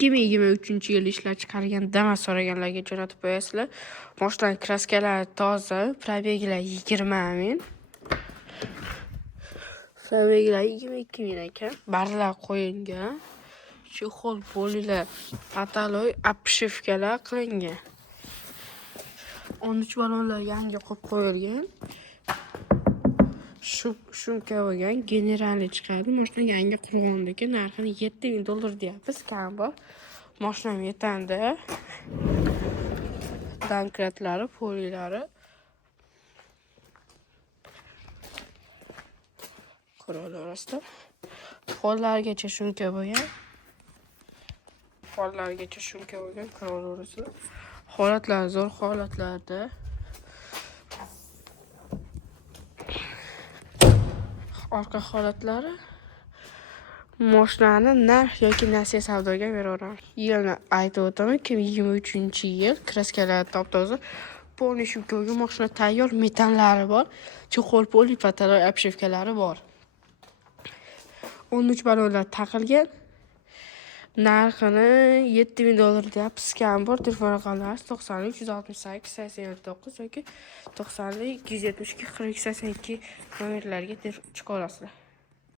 2023 yil ishlab chiqarilgan Damas so'raganlarga jo'natib qo'yasizlar. Mashinaning kraskalari toza, probeglar 20 ming. Probeglar 22 ming ekan. Barlar qo'yilgan. Chexol polilar, pataloy, apshivkalar qilingan. 13 ballonlar yangi qo'yib qo'yilgan. Shumka bo'lgan, generalni chiqardi. Mashina yangi qurg'ondagi narxini $7,000 deyapmiz. Kam bor. Mashina metanda. Dankratlari, polilari. Qurol orasida. Qo'llargacha shumka bo'lgan. Qurol orasida. Holatlar zo'r holatlarda. Orqa holatlari. Mashinani narx yoki nasiya savdoga beraveramiz. Yilni aytib o'taman, 2023-yil, kraskalar top-toza. Poli shumkaga mashina tayyor, metallari bor. Chexol poli pataloy apshivkalari bor. 13 ballonlar taqilgan. Narxini $7,000 deyapmiz. Kam bor. Telefon raqamlari 90 168 89 yoki 90 272 42 82 nomerlarga chiqa olasizlar.